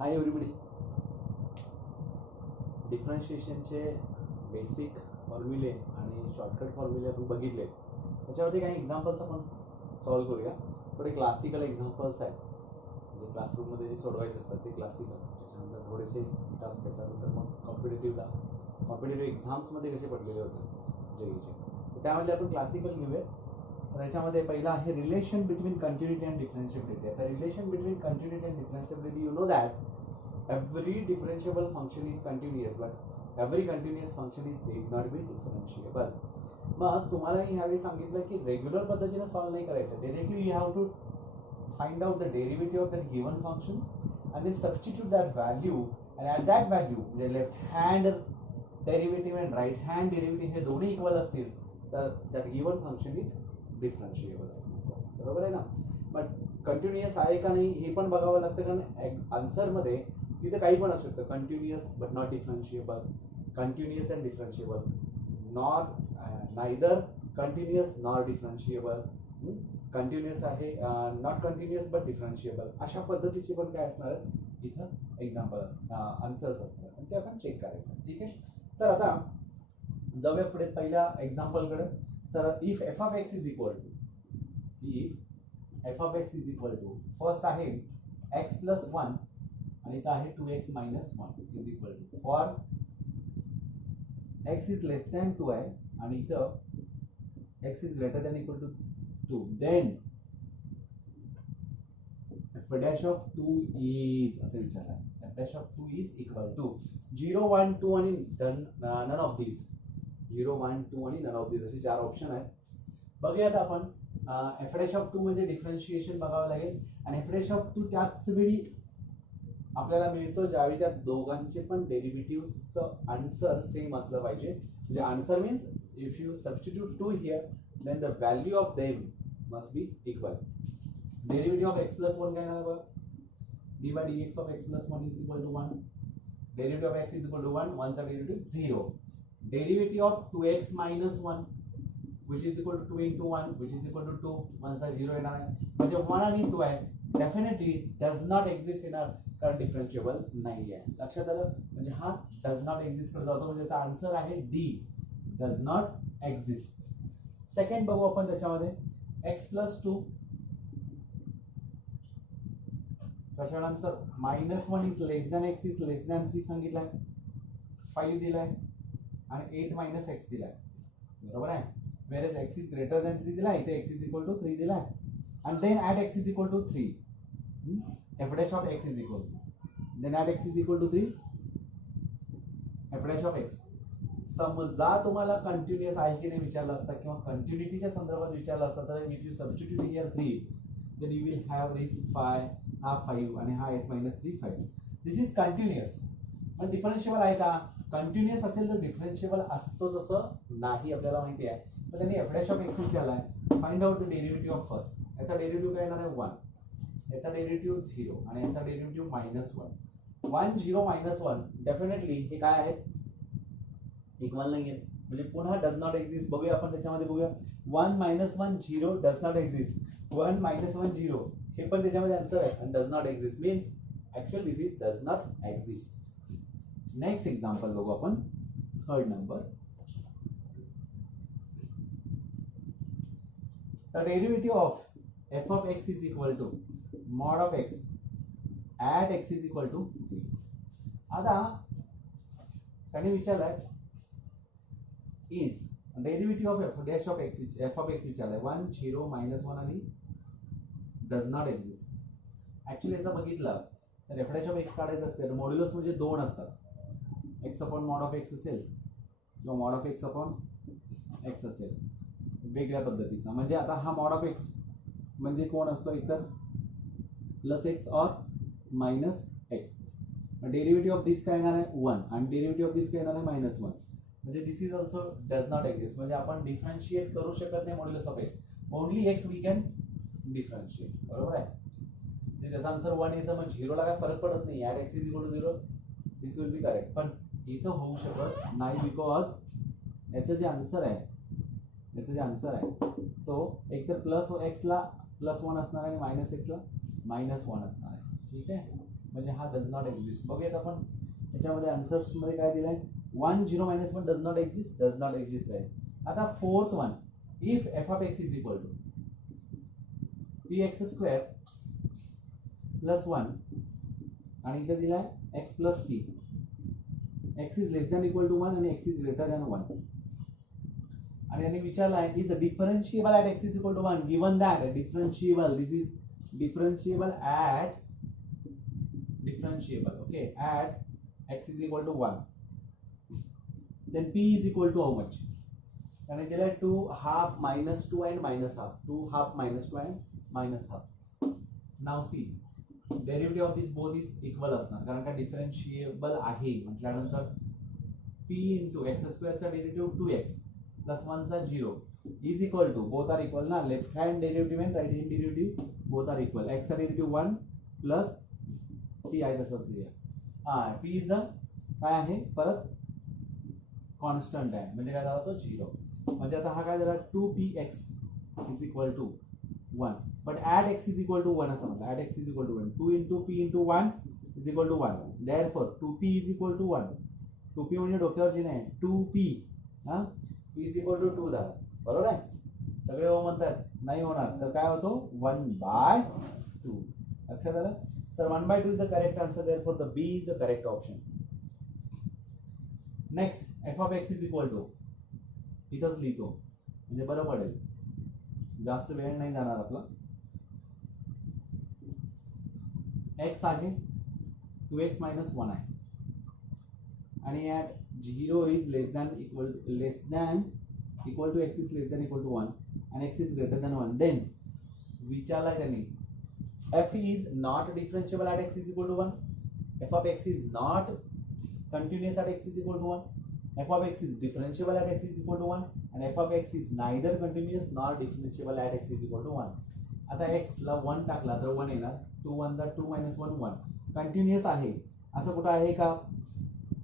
Hi everybody. डिफरन्शिएशनचे basic फॉर्म्युले आणि shortcut फॉर्म्युले आपण बघितले. त्याच्यावरती काही एक्झाम्पल्स आपण सॉल्व करूया. थोडे क्लासिकल एक्झाम्पल्स आहेत, म्हणजे क्लासरूममध्ये जे सोडवायचे असतात ते क्लासिकल. त्याच्यानंतर थोडेसे टफ, त्याच्यानंतर मग कॉम्पिटेटिव्ह एक्झाम्समध्ये कसे पडलेले होते जेईचे, त्यामध्ये आपण क्लासिकल घेऊया. तर याच्यामध्ये पहिला आहे relation between continuity and differentiability. आता relation between continuity and differentiability, you know that every differentiable function is continuous, but every continuous function is need not be differentiable. मग तुम्हाला मी ह्यावेळी सांगितलं की रेग्युलर पद्धतीने सॉल्व्ह नाही करायचं. Directly you have to find out the derivative of that given functions and then substitute that value, and at that value म्हणजे left hand derivative and right hand derivative हे दोन्ही इक्वल असतील तर that given function is differentiable असतं. बरोबर आहे ना. But continuous आहे का नाही हे पण बघावं लागतं, कारण आन्सरमध्ये तिथे काही पण असू शकतं. Continuous but not differentiable, continuous and differentiable, neither continuous nor differentiable, continuous आहे नॉट कंटिन्युअस बट डिफरन्शिएबल, अशा पद्धतीचे पण काय असणार आहेत इथं एक्झाम्पल आन्सर्स असतात आणि ते आपण चेक करायचं. ठीक आहे. तर आता जाऊया पुढे पहिल्या एक्झाम्पलकडे. तर if f of x is equal to first आहे एक्स प्लस 1 आणि इथं आहे 2x minus 1 is equal to, for x is less than 2 आहे आणि इथं x is greater than equal to 2, then f dash of 2 is असं विचारलं. f dash of 2 is equal to 0 1 2 आणि none of these, 0 1 2 आणि none of these असे चार option आहेत. बघूयात आपण. f dash of 2 म्हणजे डिफरन्शिएशन बघावं लागेल आणि f dash of 2 त्याच वेळी आपल्याला मिळतो ज्यावेळी त्या दोघांचे पण डेरिव्हेटिव्हचं आन्सर सेम असलं पाहिजे. म्हणजे answer means if you substitute 2 here then the value of them must be equal. Derivative of x plus 1 काय ना बघ, d by d x of x plus 1 is equal to 1. Derivative of x is equal to 1, 1 चा derivative 0. Derivative of 2x minus 1 which is equal to 2 into 1 which is equal to 2, 1 चा 0 येणार आहे म्हणजे 1 आणि 2 आहे. Definitely does not exist in our, कारण differentiable नाही आहे. लक्षात आलं. म्हणजे हा डज नॉट एक्झिस्ट करत होतो, म्हणजे त्याचा आन्सर आहे D, does not exist. Second बघू आपण त्याच्यामध्ये एक्स प्लस 2, त्याच्यानंतर -1 is less than x is less than 3 सांगितलंय, 5 दिलाय आणि 8 मायनस एक्स दिलाय. बरोबर आहे. whereas x is greater than 3 दिला, इथे x is equal to 3 दिला and then at x is equal to 3, f dash of x is equal to, then at x is equal to 3 f dash of x. समजा तुम्हाला continuous आहे की नाही विचारलं असता किंवा कंटिन्युटीच्या संदर्भात विचारलं असता तर if you substitute here 3 then you will have this 5, हा 5 आणि हा 8 minus 3 5. This is continuous. पण डिफरन्शिएबल आहे का? कंटिन्युअस असेल तर डिफरन्शिएबल असतोच असं नाही, आपल्याला माहिती आहे. तर त्यांनी f dash of x विचारलाय. Find out the derivative of first. याचा डेरिव्हेटिव्ह काय येणार आहे 1, याचा डेरिव्हेटिव्ह 0 आणि याचा डेरिव्हेटिव्ह -1. 1 0 -1 डेफिनेटली हे काय आहे, इक्वल नाही आहेत. म्हणजे पुन्हा डज नॉट एक्झिस्ट. बघूया आपण त्याच्यामध्ये, बघूया 1 -1 0 डज नॉट एक्झिस्ट. 1 -1 0 हे पण त्याच्यामध्ये आन्सर आहे आणि does not exist means actually this is does not exist. Next example बघू आपण, third number. The derivative of f of x is equal to mod of x at x is equal to 0. आता त्यांनी विचारलाय is derivative of f dash of x विचारलाय 1 0 -1 आणि does not exist. Actually याचा बघितलं तर f dash of x काढायचं असते तर modulus म्हणजे 2 असतात. x upon mod of x असेल किंवा mod of x upon x असेल वेगळ्या पद्धतीचा. म्हणजे आता हा mod of x म्हणजे कोण असतो, इतर plus x or minus x. Derivative of this काय येणार आहे 1 आणि डेरिव्हेटिव्ह ऑफ दिस काय येणार आहे -1. म्हणजे this is also does not exist. म्हणजे आपण डिफरन्शिएट करू शकत नाही modulus of x, only x we can differentiate. बरोबर आहे. म्हणजे त्याचा आन्सर 1 येतं, मग 0 ला काय फरक पडत नाही. At x is equal to 0 this will be correct. पण इथं होऊ शकत नाही बिकॉज याचं जे आन्सर आहे तो एक तर प्लस एक्स ला +1 असणार आहे आणि मायनस एक्स ला -1 असणार आहे. ठीक आहे. म्हणजे हा डज नॉट एक्झिस्ट. बघूयात आपण याच्यामध्ये आन्सर्स मध्ये काय दिलंय. 1 0 minus 1 डज नॉट एक्झिस्ट आहे. आता fourth one, if f of x is equal to p x square plus 1 आणि इथे दिलाय x plus p, x is less than equal to 1 आणि एक्स इज ग्रेटर दॅन 1. आणि यांनी विचारलाय is differentiable at x is equal to 1 given that differentiable, this is differentiable at okay at x is equal to 1, then p is equal to how much. and it is 2 half minus 2 and minus half, 2 half minus 2 and minus half. now see derivative of this both is equal असणार कारण का डिफरन्शिएबल आहे म्हटल्यानंतर p into x square चा derivative 2x plus 1 चा 0 is equal to, both are equal ना, left hand derivative and right hand derivative both are equal. x चा derivative 1 plus p आहे तसंच लिहा. p is the काय आहे परत कॉन्स्टंट आहे म्हणजे काय झाला तो 0. म्हणजे आता हा काय झाला 2px is equal to 1 but add x is equal to 1 असं म्हणलं. add x is equal to 1, 2 into p into 1 is equal to 1, therefore 2p is equal to 1. 2p म्हणजे डोक्यावर चिन्ह आहे 2p, p is equal to 2 झाला. बरोबर आहे. सगळे हो म्हणतात नाही होणार तर काय होतो 1/2. लक्षात आलं. तर 1/2 is the correct answer, therefore the B is the correct option. Next f of x is equal to, इथंच लिहितो म्हणजे बरं पडेल, जास्त वेळ नाही जाणार आपला. एक्स आहे 2x minus 1 आहे आणि at 0 is less than equal to x is less than equal to 1 and x is greater than 1, then विचारला त्यांनी f is not differentiable at x is equal to 1, f of x is not continuous at x is equal to 1, f of x is differentiable at x is equal to 1 and f of x is neither continuous nor differentiable at x is equal to 1. आता x ला 1 टाकला तर 1 येणार, 2 1 जा 2 minus 1 1. Continuous आहे असं कुठं आहे का,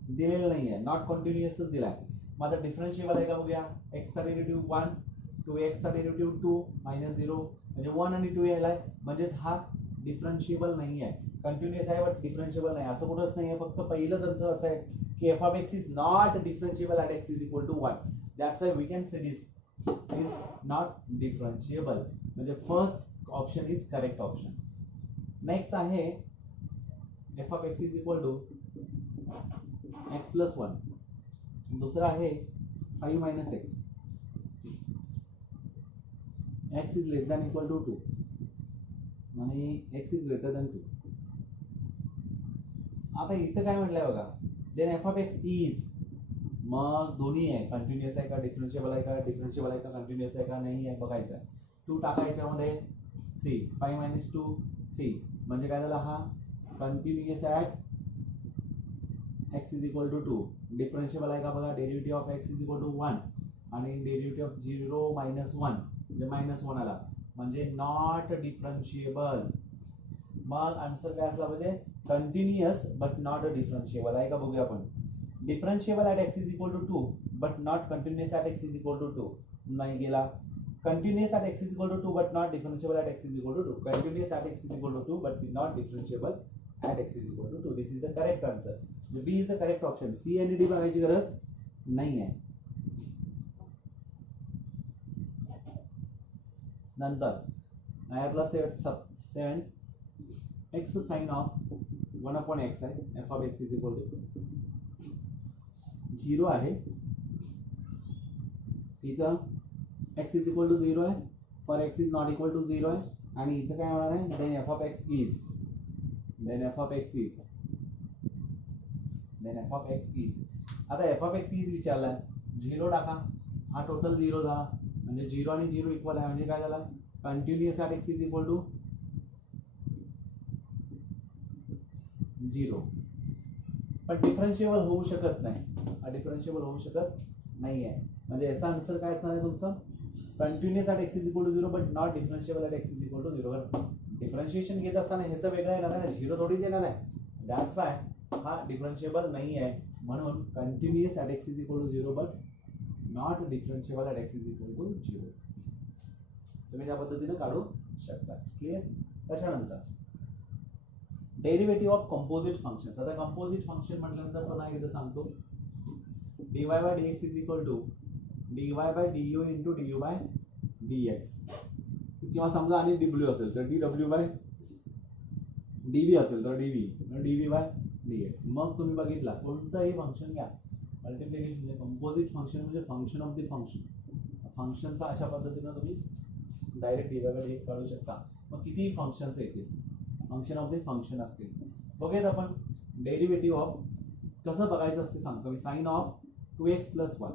दिलेलं नाही आहे, नॉट कंटिन्युअसच दिलाय. मग आता डिफरन्शिएबल आहे का बघूया. x चा डेरिव्हेटिव्ह 1, 2x चा डेरिव्हेटिव्ह 2 minus 0 म्हणजे 1 आणि 2 यायलाय, म्हणजेच हा डिफरन्शिएबल नाही आहे. कंटिन्युअस आहे बट डिफरन्शिएबल नाही असं कुठंच नाही आहे. फक्त पहिलंच आन्सर असं आहे की f of x is not differentiable at x is equal to 1, that's why we can say this is not differentiable, म्हणजे first option is correct option. Next आहे f of x is equal to x plus 1, दूसरा है 5 minus x, x is less than equal to 2 आणि x is greater than 2. आता इथं काय म्हटलंय बघा, then f of x is, मग दोन्ही आहे, कंटिन्युअस आहे का, डिफरन्शिएबल आहे का, कंटिन्युअस आहे का नाही आहे बघायचं आहे. 2 टाका याच्यामध्ये 3, 5 minus 2 3 म्हणजे काय झाला हा continuous at x is equal to 2. डिफरन्शिएबल आहे का बघा, derivative of x is equal to 1 आणि डेरिव्हेटिव्ह ऑफ 0 minus 1 म्हणजे -1 आला म्हणजे नॉट डिफरन्शिएबल. मग आन्सर काय असला पाहिजे कंटिन्युअस बट नॉट डिफरन्शिएबल आहे का बघूया आपण. Differentiable at x is equal to 2 but not continuous at x is equal to 2 नाही गेला. Continuous at x is equal to 2 but not differentiable at x is equal to 2. Continuous at x is equal to 2 but not differentiable at x is equal to 2. This is the correct answer. B is the correct option. C आणि D बघायची गरज नाही आहे. नंतर यातला 7 x sin of 1 upon x आहे, f of x is equal to 0 आहे. इथं x is equal to 0 आहे, for x is not equal to 0 आहे आणि इथं काय होणार आहे then f of x is, आता f of x is विचारलाय 0 टाका, हा टोटल 0 झाला म्हणजे 0 आणि 0 इक्वल आहे म्हणजे काय झाला continuous at x is equal to 0. पण डिफरन्शिएबल होऊ शकत नाही, डिफरन्शिएबल होऊ शकत नाही आहे म्हणजे याचा आन्सर काय असणार आहे तुमचा continuous at x is equal to 0 but not differentiable at x is equal to 0. Differentiation घेत असताना ह्याचं वेगळं येणार आहे, 0 थोडीच येणार आहे, दॅट्स वाय हा डिफरन्शिएबल नाही आहे. म्हणून continuous at x is equal to 0 but not differentiable at x is equal to 0. तुम्ही त्या पद्धतीने काढू शकता. क्लिअर. त्याच्यानंतर डेरिव्हेटिव्ह ऑफ कंपोजिट फंक्शन्स. आता कंपोजिट फंक्शन म्हटल्यानंतर पुन्हा एकदा सांगतो, dy by dx is equal to dy by du into du by dx, किंवा समजा आणि डब्ल्यू असेल तर dw by dv असेल तर dv by dx. मग तुम्ही बघितला कोणतंही फंक्शन घ्या, मल्टिप्लिकेशन म्हणजे कंपोजिट फंक्शन म्हणजे फंक्शन ऑफ द फंक्शन, फंक्शनचा अशा पद्धतीनं तुम्ही डायरेक्ट dy by dx काढू शकता. मग किती फंक्शन्स येतील, फंक्शन ऑफ द फंक्शन असतील. बघूयात आपण डेरिव्हेटिव्ह ऑफ कसं बघायचं असते सांगतो मी. Sign of 2x + 1.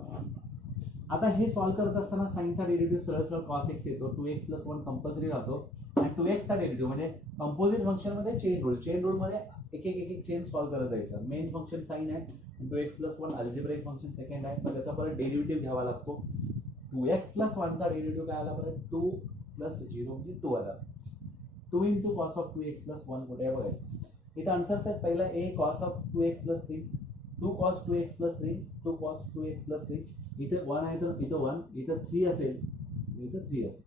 आता हे सॉल्व करत असताना साइनचा डेरिव्हेटिव्ह सरळ सरळ cos x येतो, 2x + 1 कंपल्सरी राहतो, आणि 2x चा डेरिव्हेटिव्ह म्हणजे कंपोजिट फंक्शन मध्ये चेन रूल मध्ये एक एक चेन सॉल्व करत जायचं. मेन फंक्शन साइन आहे, 2x + 1 अल्जेब्रिक फंक्शन सेकंड आहे, पण त्याचा परत डेरिव्हेटिव्ह घ्यावा लागतो. 2x + 1 चा डेरिव्हेटिव्ह काय आला परत 2 + 0 म्हणजे 2 आला. 2 × cos of 2x + 1 कुठे आहे बघायचं. इथं आन्सर्स आहेत. पहिला a cos of 2x + 3, 2 cos 2x + 3, 2 cos 2x + 3. इथे 1 आहे तर इथं 1, इथं 3 असेल, इथं 3 असेल,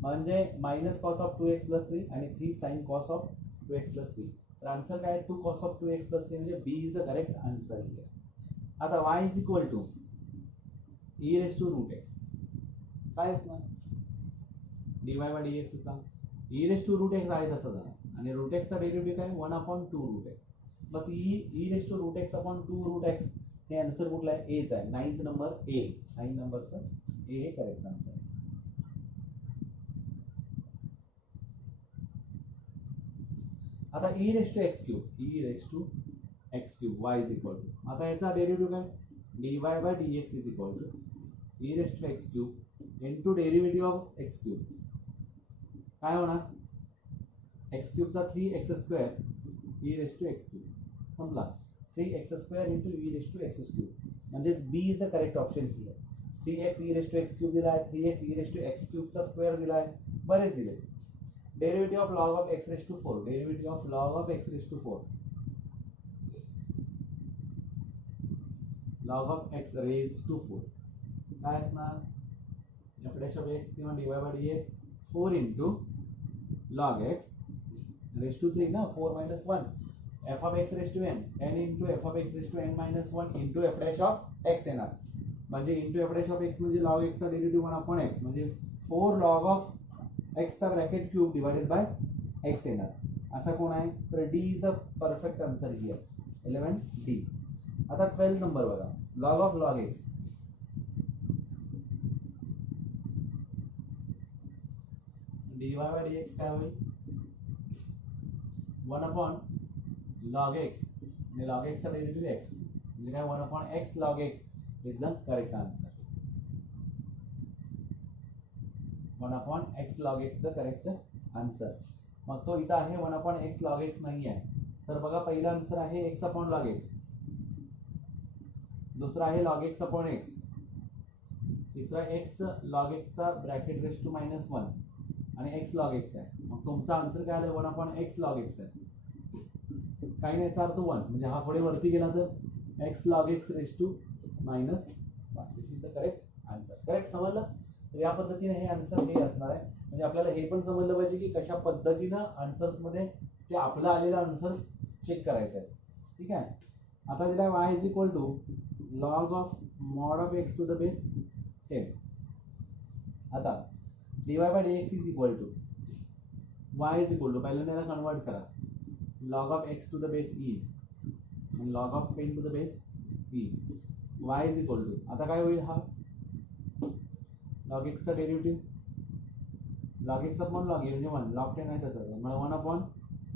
म्हणजे मायनस cos of 2x + 3 आणि 3 sin cos of 2x + 3. तर आन्सर काय 2 cos of 2x + 3 म्हणजे b is the correct answer here. आता y is equal to e⁻√x काय असणार dy by dx चा e⁻√x आहे तसं झालं, आणि √x चा डेरिव्हेटिव्ह काय 1/2√x. बस e⁻√x/2√x हे आन्सर कुठला आहे, एच आहे. 9th नंबर ए, 9 नंबरचं ए हे करेक्ट आन्सर आहे. आता e⁻x³ y is equal to, आता याचा डेरिव्हेटिव्ह काय dy by dx is equal to e⁻x³ into derivative of x³ काय होणार, x³ चा 3x² e⁻x³ संपला. 3x² इंटू e⁻x³ म्हणजेच b is the correct option here. 3x e⁻x³ दिला आहे, 3x e⁻x³ चा स्क्वेअर दिला आहे, बरेच दिले. Derivative of log of x⁴, derivative of log of x⁴, log of x⁴ काय असणार f' किंवा dy by dx 4 into log x⁴ ना, 4 - 1 f of x⁻n n into f of x⁻n - 1 into f' येणार, म्हणजे इंटू f' म्हणजे log x चा derivative 1/x म्हणजे 4 log of x चा bracket cube divided by x येणार. असा कोण आहे तर d is the perfect answer here, 11d. आता 12 नंबर बघा, log of log x dy by dx काय होईल 1/log x, म्हणजे log x चा डेरिव्हेटिव्ह x म्हणजे काय 1/x log x is the correct answer. 1/x log x the correct answer. मग तो इथं आहे 1/x log x नाही आहे, तर बघा पहिला आन्सर आहे x/log x, दुसरा आहे log x/x, तिसरा x log x चा ब्रॅकेट (-1) आणि x log x आहे. मग तुमचा आन्सर काय आला 1/x log x आहे. काही नाही, याचा अर्थ 1 म्हणजे हा पुढे वरती गेला तर x log x (-1). This is the correct answer. Correct समजलं. तर या पद्धतीने हे आन्सर हे असणार आहे. म्हणजे आपल्याला हे पण समजलं पाहिजे की कशा पद्धतीनं आन्सर्स मध्ये ते आपलं आलेलं आन्सर्स चेक करायचं आहे. ठीक आहे. आता दिला y is equal to log of mod of x to the base 10. आता dy by dx is equal to y is equal to पहिल्यांदा याला कन्वर्ट करा, log of x to the base e आणि log of 10 to the base e. y is equal to आता काय होईल, हा log x चा derivative log x upon log e म्हणजे 1 log 10 आहे तसं, म्हणजे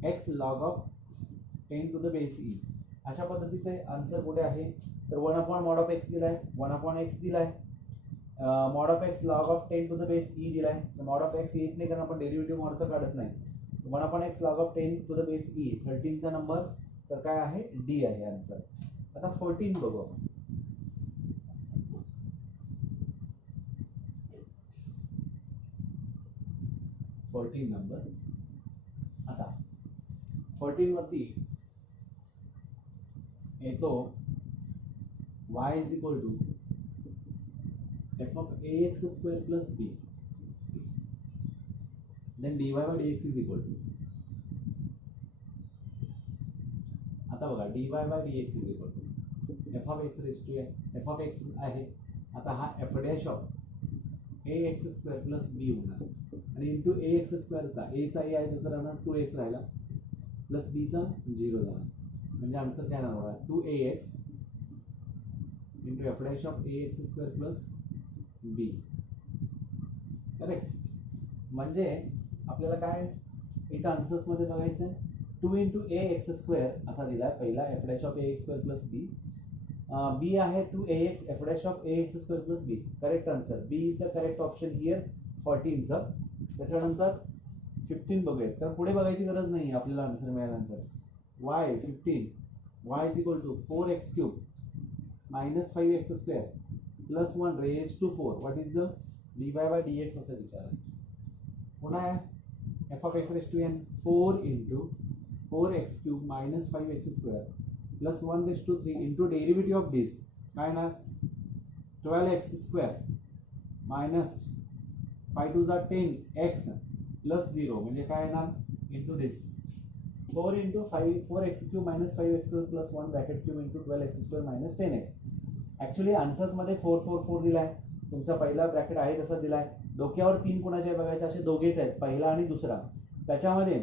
1/x log of 10 to the base e. अशा पद्धतीचे आन्सर कुठे आहे तर 1/mod of x दिलाय, 1/x दिलाय, mod of x log of 10 to the base e दिलाय. mod of x येत नाही कारण आपण डेरिव्हेटिव्ह मॉडचा काढत नाही. 1/x log of 10 to the base e 13 चा नंबर तर काय आहे डी आहे आन्सर. आता 14 बघू आपण. 14 नंबर. आता 14 वरती येतो y is equal to f of ax² plus b, then dy by dx is equal to बघा dy by dx is equal to f of x raise to f of x आहे. आता हा f dash of a x square plus b होणार आणि into ए x स्क्वेअरचा एचा ए आहे तसं राहणार 2x राहिला प्लस बीचा 0 झाला म्हणजे आन्सर काय राहणार बघा 2ax into f dash of a x square plus b. Correct. म्हणजे आपल्याला काय इथं आन्सर्समध्ये बघायचं आहे 2 इंटू ए एक्स स्क्वेअर असा दिला आहे पहिला f dash of a x square plus b. B आहे 2ax f dash of a x square plus b. Correct answer b is the correct option here 14चं. त्याच्यानंतर 15 बघूयात. तर पुढे बघायची गरज नाही आपल्याला आन्सर मिळाल्यानंतर y 15 y is equal to 4x cube minus 5x square plus 1 raise to 4 what is the dy by dx असं विचारलं. पुन्हा f of x raise to n 4 into 4x cube minus 5x square plus 1 raise to 3 into derivative of this काय ना 12x square minus 5 to 10x plus 0 म्हणजे काय येणार into this 4 into 4x cube minus 5x plus 1 bracket cube into 12x square minus 10x. Actually आन्सर्समध्ये 4 4 4 दिलाय. तुमचा पहिला bracket आहे तसा दिलाय. डोक्यावर 3 कोणाचे बघायचे असे दोघेच आहेत पहिला आणि दुसरा. त्याच्यामध्ये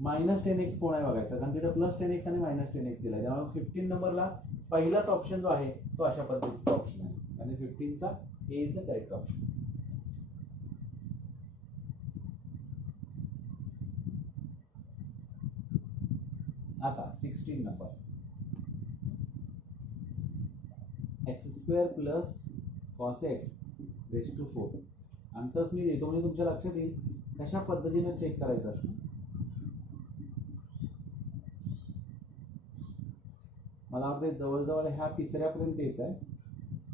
मायनस 10x कोण आहे बघायचा कारण तिथं प्लस 10x आणि मायनस 10x दिलाय. त्यामुळे 15 नंबरला पहिलाच ऑप्शन जो आहे तो अशा पद्धतीचा ऑप्शन आहे आणि 15चा a is the correct option. आता 16 number x square plus cos x raise to 4. Answers मी देतो म्हणजे तुमच्या लक्षात येईल कशा पद्धतीने चेक करायचं असतं. मला वाटतं जवळजवळ ह्या तिसऱ्यापर्यंत यायचं आहे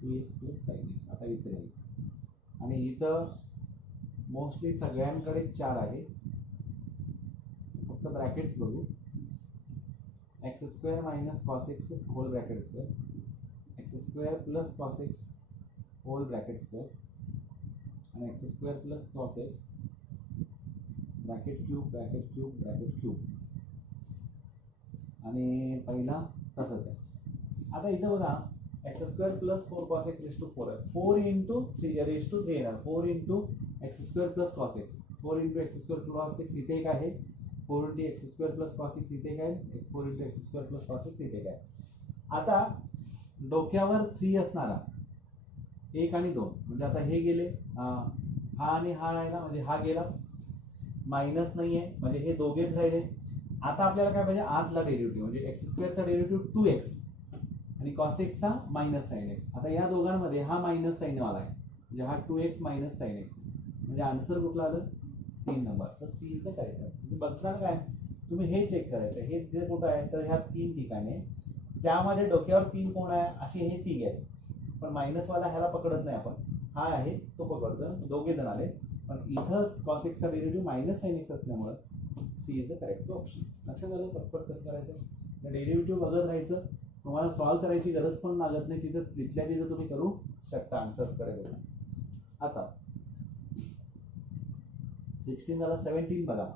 2x प्लस साइन एक्स. आता इथे यायचं आणि इथं मोस्टली सगळ्यांकडे 4 आहे. फक्त ब्रॅकेट्स बघू x square minus cos x whole bracket square x square plus cos x whole bracket square आणि x square plus cos x bracket cube bracket cube bracket cube आणि पहिला तसंच आहे. आता इथं बघा x square plus 4 cos x raise to 4 आहे 4 into 3 raise to 3 येणार 4 into x square plus cos x 4 into x square cos x इथे एक आहे 4 into x square plus cos x इथे काय 4 into x square plus cos x इथे काय. आता डोक्यावर 3 असणारा 1 आणि 2 म्हणजे आता हे गेले हा आणि हा राहिला म्हणजे हा गेला मायनस नाही आहे म्हणजे हे दोघेच राहिले. आता आपल्याला काय पाहिजे आतला डेरिव्हेटिव्ह म्हणजे एक्स स्क्वेअरचा डेरिव्हेटिव्ह 2x आणि कॉस एक्सचा मायनस साइन एक्स. आता या दोघांमध्ये हा मायनस साइन वाला आहे म्हणजे हा 2x मायनस साइन एक्स म्हणजे आन्सर कुठला आलं 3 नंबरचा C is the correct answer. बघताना काय तुम्ही हे चेक करायचं हे जे कुठं आहे तर ह्या 3 ठिकाणी त्यामध्ये डोक्यावर 3 कोण आहे असे हे 3 आहेत पण मायनसवाला ह्याला पकडत नाही आपण हा आहे तो पकडतो दोघे जण आले पण इथं कॉस एक्सचा डेरिव्हेटिव्ह मायनस साइन एक्स असल्यामुळे C is the correct option. लक्षात आलं पटपट कसं करायचं डेरिव्हेटिव्ह बघत राहायचं तुम्हाला सॉल्व्ह करायची गरज पण लागत नाही तिथं तिथल्या तिथं तुम्ही करू शकता आन्सर्स कडे. आता 16 झाला 17 बघा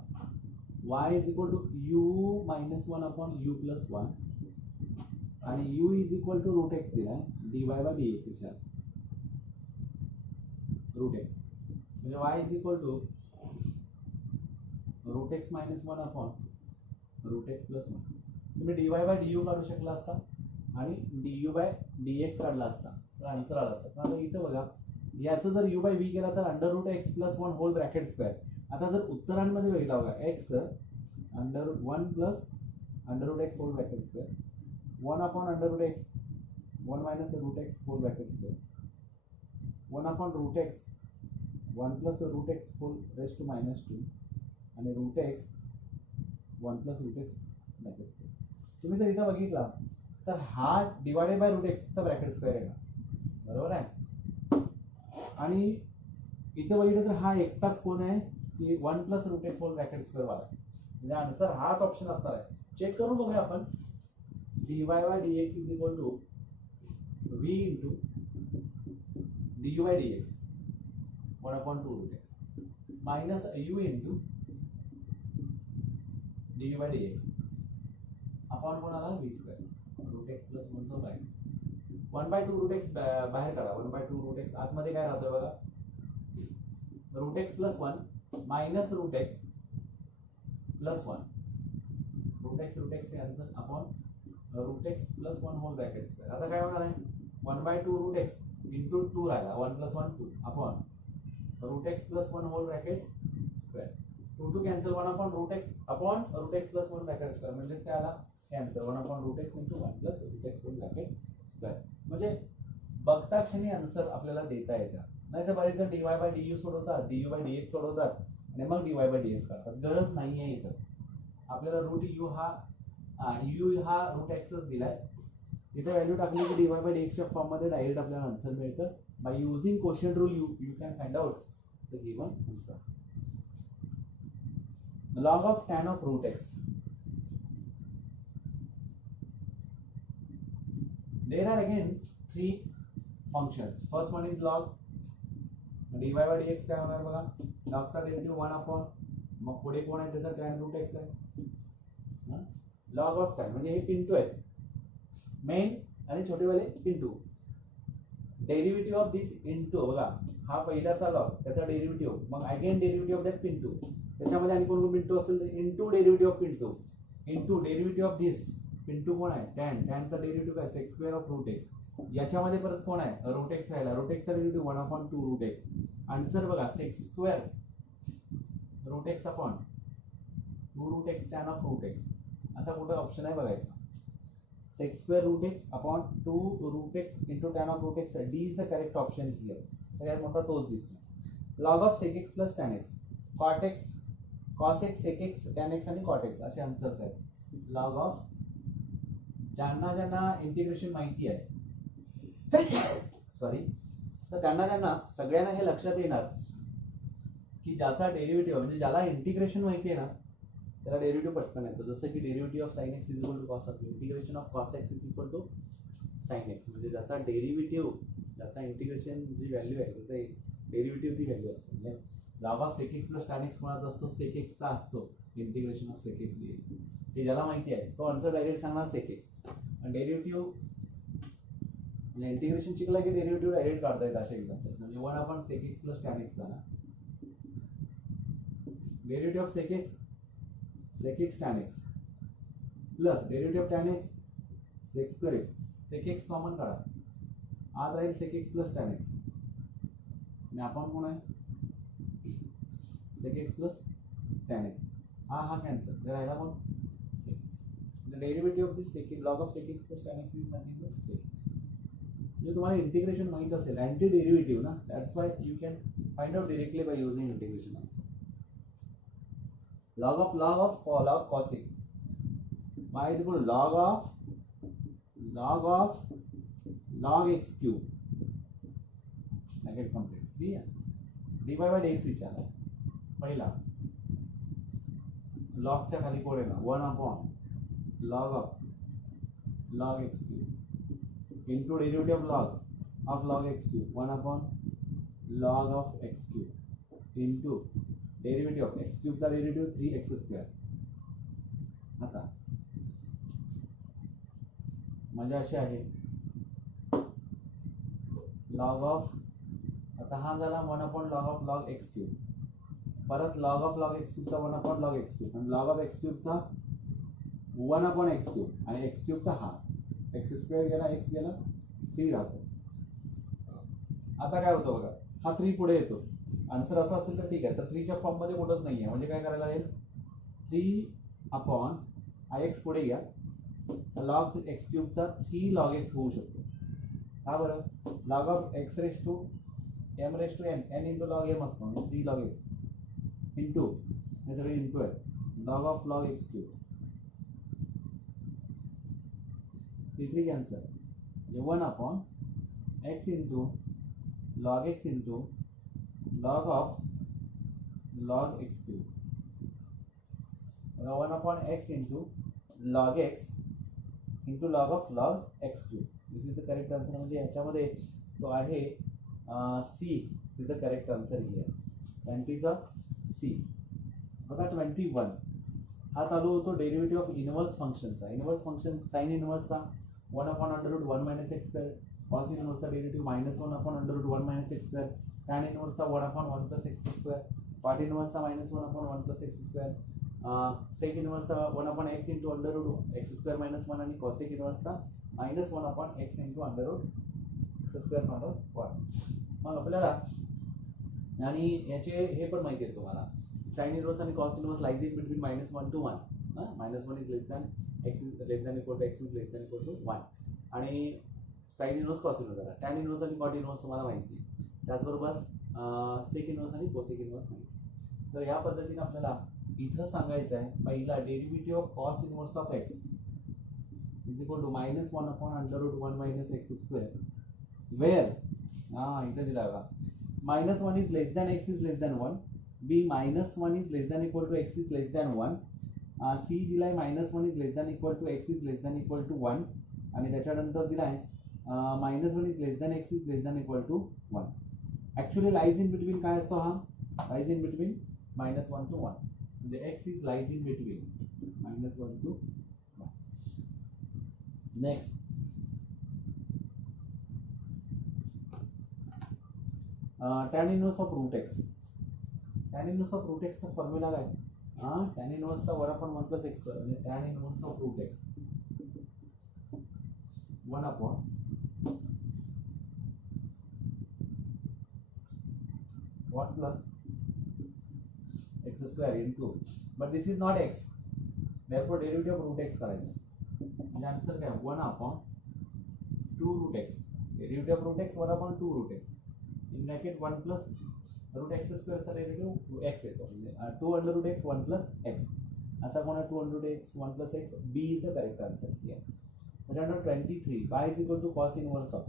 y is equal to u minus 1 upon u plus 1 आणि u is equal to root x दिलाय dy बाय dx विचार रूट एक्स म्हणजे y is equal to root x minus 1 upon root x plus 1. तुम्ही dy bye du काढू शकला असता आणि du by dx काढला असता तर आन्सर आला असता. आता इथं बघा याचं जर u बाय v केला तर under root x plus 1 whole bracket square. आता जर उत्तरांमध्ये बघितला बघा x under 1 plus under root x whole bracket square 1 upon under root x 1 minus root x whole bracket square 1 upon root x 1 plus root x whole raise to minus 2 आणि root x 1 plus root x bracket square. तुम्ही जर इथं बघितला तर हा divided by route एक्सचा bracket square आहे ना बरोबर आहे आणि इथं बघितलं तर हा एकटाच कोण आहे की 1 plus root x whole bracket square वाला म्हणजे आन्सर हाच ऑप्शन असणार आहे. चेक करून बघूया आपण dy by dx is equal टू v into du by dx 1 upon 2 root x minus u into du by dx upon कोणाला v square root x plus 1चा ब्रॅकेट 1/2 रूट एक्स बाहेर काढा 1/2 रूट एक्स आतमध्ये काय राहतं बघा root x plus 1 minus root x plus 1 root x cancel upon root x plus 1 whole bracket square आता काय होणार आहे 1/2 रूट एक्स इंटू 2 राहिला 1 + 1 2 upon root x plus 1 whole bracket square 2 cancel 1 upon root x plus 1 bracket square म्हणजेच काय आला cancel 1 upon root x into 1 plus root x whole bracket square म्हणजे बघता क्षणी आन्सर आपल्याला देता येतात नाही तर बरेच जण dy/du सोडवतात du/dx सोडवतात आणि मग dy/dx करतात गरज नाहीये इथं आपल्याला रूट u हा रूट एक्सच दिलाय इथे व्हॅल्यू टाकली की dy/dx च्या फॉर्म मध्ये डायरेक्ट आपल्याला आन्सर मिळतं by using quotient rule you can find out the given answer log of tan of root x there are again three functions first one is log dy/dx काय होणार बघा log चा derivative 1 upon मग पुढे कोण आहे त्याचा tan रूट x आहे log of tan म्हणजे हे पिंटू आहे मेन आणि छोटेवाले पिंटू डेरिव्हेटिव्ह ऑफ दिस इंटू बघा हा पहिल्याचा लॉग त्याचा डेरिव्हेटिव्ह मग अगेन डेरिव्हेटिव्ह ऑफ दॅट पिंटू त्याच्यामध्ये आणि कोण पिंटू असेल तर इंटू डेरिव्हेटिव्ह ऑफ पिंटू इंटू डेरिव्हेटिव्ह ऑफ दिस पिंटू कोण आहे टॅनचा डेरिव्हेटिव्ह काय sec square of root x याच्यामध्ये परत कोण आहे रूट एक्स राहिला रूट एक्सचा डेरिव्हेटिव्ह 1/2 रूट एक्स आन्सर बघा sec square root x upon 2 root x tan of root x असा कुठे ऑप्शन आहे बघायचा sec x square root x upon 2 root x into tan of root x D is the correct option here सगळ्यात मोठा तोच दिसतो log of sec x plus tan x cot x cos x sec x tan x आणि cot x असे answers आहेत log of ज्यांना integration माहिती आहे सॉरी तर त्यांना सगळ्यांना हे लक्षात येणार की ज्याचा डेरिव्हेटिव्ह म्हणजे ज्याला इंटिग्रेशन माहिती आहे ना त्याला डेरिव्हेटिव्ह पटकन येतो जसं की derivative of sine x is equal to cos of integration of cos x is equal to sine x म्हणजे ज्याचा डेरिव्हेटिव्ह ज्याचा इंटिग्रेशन जी व्हॅल्यू आहे त्याचा डेरिव्हेटिव्ह ती व्हॅल्यू असते म्हणजे log of sec x plus tan x कोणाचा असतो सेक एक्सचा असतो integration of sec x dx हे ज्याला माहिती आहे तो आन्सर डायरेक्ट सांगणार सेक एक्स आणि डेरिव्हेटिव्ह म्हणजे इंटिग्रेशन शिकला की डेरिव्हेटिव्ह डायरेक्ट काढता येतं असे एक्झाम्पल्स म्हणजे 1 आपण sec x plus tan x झाला derivative of sec x tan x plus derivative of tan x sec square x sec x common काढा आत राहील sec x plus tan x आणि आपण कोण आहे sec x plus tan x हा cancel राहिला कोण sec x the derivative of this sec log of sec x plus tan x is nothing but sec x म्हणजे तुम्हाला इंटिग्रेशन माहित असेल अँटी डेरिव्हेटिव्ह ना that's why you can find out directly by using integration also log of cosec y is equal to log of log x cube bracket complete clear dy/dx विचारला पहिला log च्या खाली code आहे ना 1 upon log of log x cube into derivative of log x cube 1 upon log of x cube into derivative of x क्यूबचा derivative 3x square आता म्हणजे असे आहे लॉग ऑफ आता हा झाला 1 upon log of log x cube परत log of log x क्यूबचा 1 अपॉन लॉग एक्स क्यूब आणि लॉग ऑफ एक्स क्यूबचा 1 अपॉन एक्स क्यूब आणि एक्स क्यूबचा हा एक्स स्क्वेअर गेला एक्स गेला 3 राहतो आता काय होतं बघा हा 3 पुढे येतो आन्सर असा असेल तर ठीक आहे तर 3 च्या फॉर्म मध्ये कुठंच नाही आहे म्हणजे काय करायला लागेल 3 अपॉन आय एक्स पुढे घ्या लॉग एक्स क्यूबचा 3 लॉग एक्स होऊ शकतो हा बरं log of x raise to m raise to n n into log m असतो म्हणजे 3 लॉग एक्स इंटू हे सगळे इंटू आहे log of log x cube 3 cancel म्हणजे 1 upon x into log x into log of log x cube 1 upon x into log x into log of log x cube this is the correct answer म्हणजे याच्यामध्ये तो आहे C is the correct answer here 20 चा C बघा 21 हा चालू होतो derivative of inverse फंक्शनचा. इनवर्स फंक्शन साइन इनवर्सचा 1/√1 मायनस एक्स स्क्वेअर, कॉस इनवर्सचा derivative -1/√1 minus x square, tan इनवर्सचा 1/1 प्लस एक्स स्क्वेअर, कॉट इनवर्सचा -1/1 प्लस एक्स स्क्वेअर, सेक इनवर्सचा 1/x into √x square minus 1 आणि कॉसेक इनवर्सचा -1/x into √x square minus 1. मग आपल्याला आणि याचे हे पण माहिती आहे तुम्हाला, साइन इनवर्स आणि cos inverse lies in between -1 to 1. -1 is less than x is less than equal to x is less than equal to 1. आणि साइन इनवर्स कॉस इनवर्स झाला. टॅन इनवर्स आणि कॉट इनवर्स तुम्हाला माहिती, त्याचबरोबर sec inverse आणि cosec inverse माहिती. तर या पद्धतीने आपल्याला इथं सांगायचं आहे, पहिला derivative of cos inverse of x is equal to -1/√1 minus x square, where इथं दिला बघा -1 is less than x is less than 1, b -1 is less than equal to x is less than 1, c दिलाय -1 is less than equal to x is less than equal to 1, आणि त्याच्यानंतर दिलाय -1 is less than x is less than equal to 1. Actually lies in between काय असतो हा, lies in between -1 to 1, म्हणजे x is lies in between -1 to 1. Next tan inverse of root x. Tan inverse of root एक्सचा formula काय, tan इनवर्सचा 1/1 plus x square, म्हणजे tan inverse of root x 1/1 plus x square into, but this is not x, therefore derivative of root x करायचं. म्हणजे answer काय 1/2 root x, derivative of root x 1/2 root x in bracket 1 plus root x स्क्वेअरचा derivative x येतो, म्हणजे 2√x 1 plus x असा कोण आहे, 2√x 1 plus x. B is the correct answer here. त्याच्यानंतर 23 y is equal to cos inverse of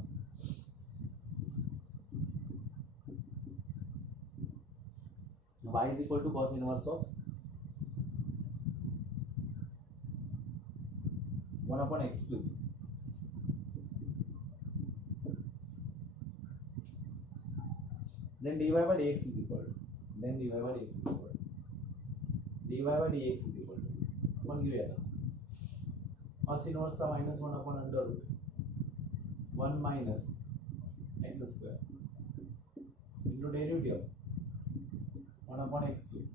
y is equal to cos inverse of 1/x cube. Then dy by dx is equal to, आपण घेऊया cos inverse चा -1/√1 minus x square into derivative 1/x cube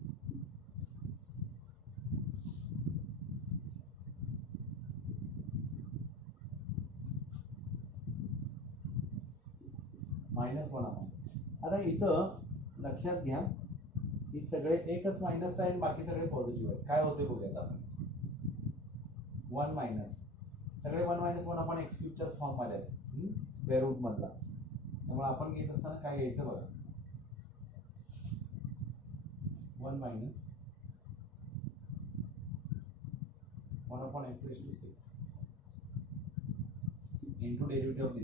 -1/. आता इथं लक्षात घ्या, ही सगळे एकच minus आहे आणि बाकी सगळे पॉझिटिव्ह आहेत. काय होते बघूयात आपण. 1 मायनस, सगळे 1 - 1/x क्यूबच्याच फॉर्म मध्ये आहेत, स्क्वेअर रूट मधला. त्यामुळे आपण घेत असताना काय घ्यायचं बघा, 1 minus 1/x⁶ into derivative of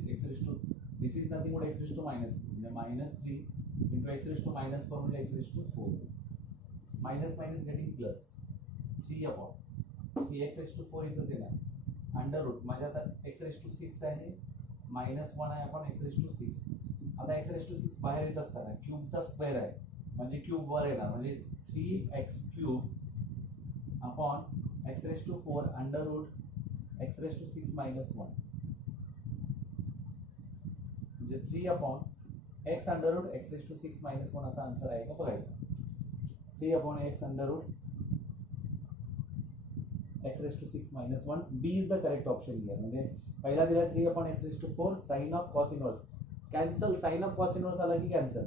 this is nothing but x raised to -3 into x raised to -4 म्हणजे x raised to 4, minus getting plus 3/, cx raised to 4 इथंच येणार, अंडर रूट म्हणजे आता x raised to 6 आहे, -1 आहे आपण x raised to 6. आता x raised to 6 बाहेर येत असताना क्यूबचा स्क्वेअर आहे म्हणजे क्यूब वर येणार, म्हणजे 3x³ upon x raised to 4 under root x raised to 6 -1, म्हणजे 3/x under root x raised to 6 -1 असा आन्सर आहे का बघायचा. 3/x under root x raised to 6 -1, B is the correct option here. म्हणजे पहिला दिला 3/x raised to 4 sine of cos inverse, cancel sine of cos inverse आला की cancel.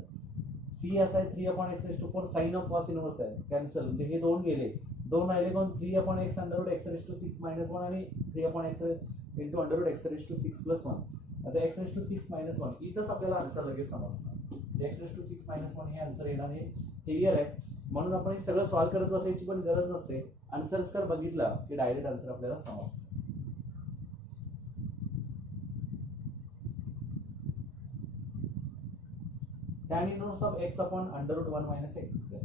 C असा आहे 3/x raised to 4 sine of cos inverse आहे, cancel. म्हणजे हे दोन गेले, दोन राहिले कोण, 3/x under root x raised to 6 -1 आणि 3/x into under root x raised to 6 + 1. आता x raised to 6 -1 इथंच आपल्याला आन्सर लगेच समजणार. x raised to 6 -1 हे आन्सर येणार, हे क्लिअर आहे. म्हणून आपण हे सगळं सॉल्व्ह करत बसायची पण गरज नसते, आन्सर्स कर बघितला की डायरेक्ट आन्सर आपल्याला समजतं. tan inverse of x upon √1 minus x².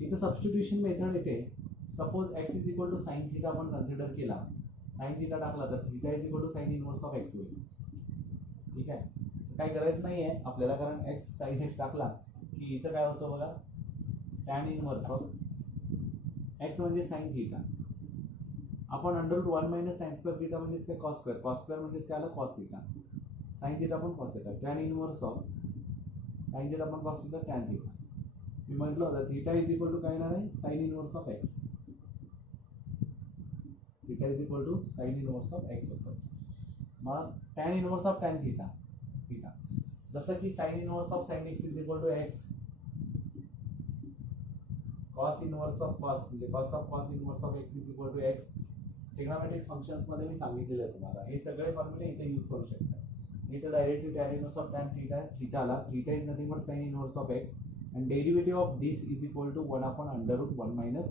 इथं सबस्टिट्यूशन मेथड येते. Suppose x is equal to sine theta आपण कन्सिडर केला, साइन थीटा टाकला तर theta is equal to sine inverse of x होईल. ठीक आहे, काय करायचं नाहीये आपल्याला, कारण x साइन x टाकला की इथं काय होतं बघा, टॅन इनवर्स ऑफ एक्स म्हणजे साइन थीटा. आपण √1 मायनस साइन स्क्वेअर थीटा म्हणजेच काय कॉस स्क्वेअर. कॉस स्क्वेअर म्हणजेच काय आलं कॉस थीटा. साइन थीटा पण cos theta. Tan inverse of sine theta पण कॉस थीटा टॅन थीटा. मी म्हटलं होतं थीटा इज इक्वल टू काय येणार आहे sine inverse of x. Theta is equal to sine inverse of x होतं. मग tan inverse of tan theta theta जसं की sine inverse of sine x is equal to x. Cos inverse of cos म्हणजे cos of cos inverse of x is equal to x. Trigonometric functions मध्ये मी सांगितलेलं आहे तुम्हाला. हे सगळे फॉर्म्युले इथे यूज करू शकता. इथे directly tan inverse of tan theta थीटाला theta is nothing but sine inverse of x and derivative of this is equal to 1 upon √1 minus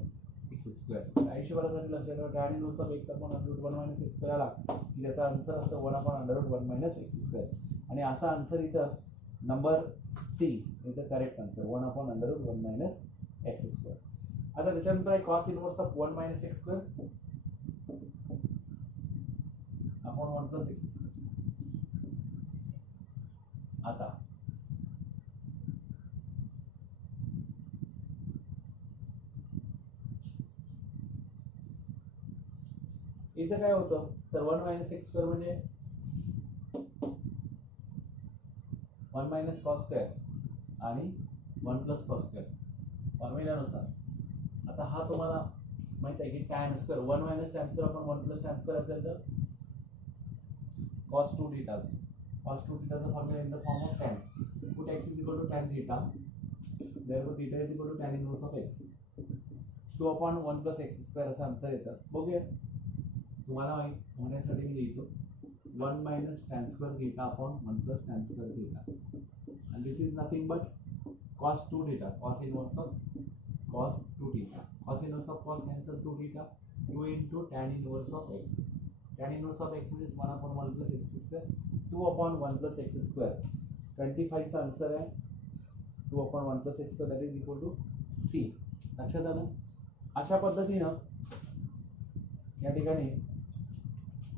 x square. हिशोबासाठी लक्षात ठेवा tan inverse of x upon √1 minus x square आला की त्याचा answer असतो 1 upon √1 minus x square. आणि असा answer इथं number C is the correct answer 1 upon √1 minus x square. आता त्याच्यानंतर आहे cos inverse of 1 minus x square upon 1 plus x square. आता इथं काय होतं तर 1 मायनस एक्स स्क्वेअर म्हणजे 1 मायनस कॉस स्क्वेअर आणि 1 प्लस कॉस स्क्वेअर फॉर्म्युल्यानुसार. आता हा तुम्हाला माहित आहे की tan square 1 minus tan square आपण 1 प्लस टॅन स्क्वेअर असेल तर cos 2 थीटा असतो. cos 2 थीटाचा formula in the form of tan. Put x is equal to tan theta therefore theta is equal to tan inverse of x 2 upon 1 plus x square असं answer येतं. बघूया तुम्हाला माहित होण्यासाठी मी लिहितो 1 minus tan square theta upon 1 plus tan square theta and this is nothing but cos 2 theta. cos inverse of cos 2 theta. cos inverse of cos cancel 2 theta 2 into tan inverse of x. tan inverse of x is 1 upon 1 plus x square 2 upon 1 plus x square. 25 चा answer आहे 2 upon 1 plus x square that is equal to C. लक्षात आलं. अशा पद्धतीनं या ठिकाणी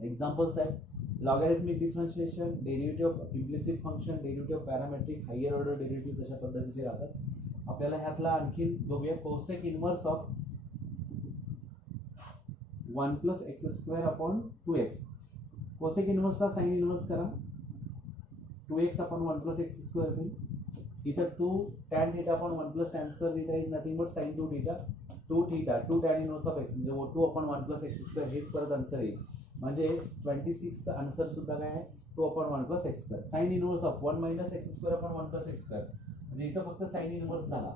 examples आहेत. Logarithmic differentiation, derivative of implicit function, derivative of parametric, higher order derivative अशा पद्धतीचे राहतात. आपल्याला ह्यातला आणखी बघूया cosec inverse of 1 plus x square upon 2x. Cosec इनवर्सला साइन इनवर्स करा 2x upon 1 plus x square होईल. इथं 2 tan theta upon 1 plus tan square theta is nothing but sine 2 theta 2 theta 2 tan inverse of x म्हणजे 2 upon 1 plus x square हेच परत answer येईल. म्हणजे 26 चा आन्सर सुद्धा काय आहे 2 upon 1 plus x square. Sign inverse of 1 minus x square upon 1 plus x square म्हणजे इथं फक्त साइन इनवर्स झाला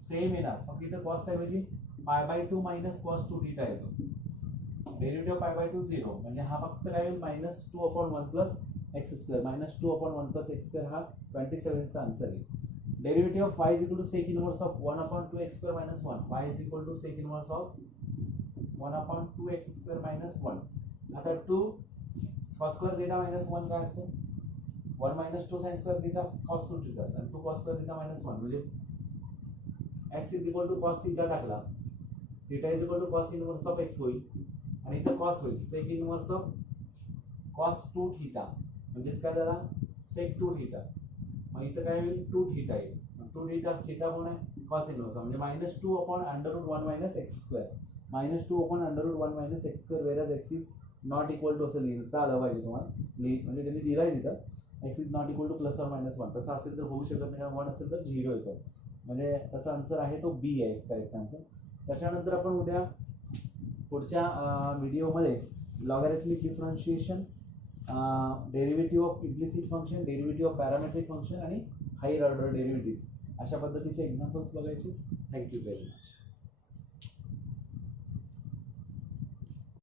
सेम येणार. फक्त इथं कॉस ऐवजी π/2 मायनस cos 2 थीटा येतो. डेरिव्हेटिव्ह π/2 0 म्हणजे हा फक्त काय होईल -2 upon 1 plus x square -2 upon 1 plus x square हा 27 चा आन्सर येईल. Derivative of y is equal to sec inverse of 1 upon 2 x square minus 1. y is equal to sec inverse of 1 upon 2 x square minus 1. आता 2 cos square theta minus 1 काय असतो 1 minus 2 sine square theta cos 2 theta आणि 2 cos square theta minus 1 म्हणजे x is equal to cos theta टाकला theta is equal to cos inverse of x होईल आणि इथं cos होईल sec inverse of cos 2 theta म्हणजेच काय झाला सेक 2 थीटा. मग इथं काय होईल 2 थीटा येईल. 2 थीटा थीटा कोण आहे cos इनवर्स म्हणजे -2 upon √1 minus x square -2 upon √1 minus x square where x is not equal to असं लिहिता आलं पाहिजे तुम्हाला. म्हणजे त्यांनी दिलाय तिथं x is not equal to plus और मायनस 1. तसं असेल तर होऊ शकत नाही 1 असेल तर 0 येतो म्हणजे तसा आन्सर आहे तो बी आहे करेक्ट आन्सर. त्याच्यानंतर आपण उद्या पुढच्या व्हिडिओमध्ये logarithmic differentiation, derivative of implicit function, derivative of parametric function आणि हायर ऑर्डर डेरिव्हेटिव्ह अशा पद्धतीचे एक्झाम्पल्स बघायचे. Thank you very much.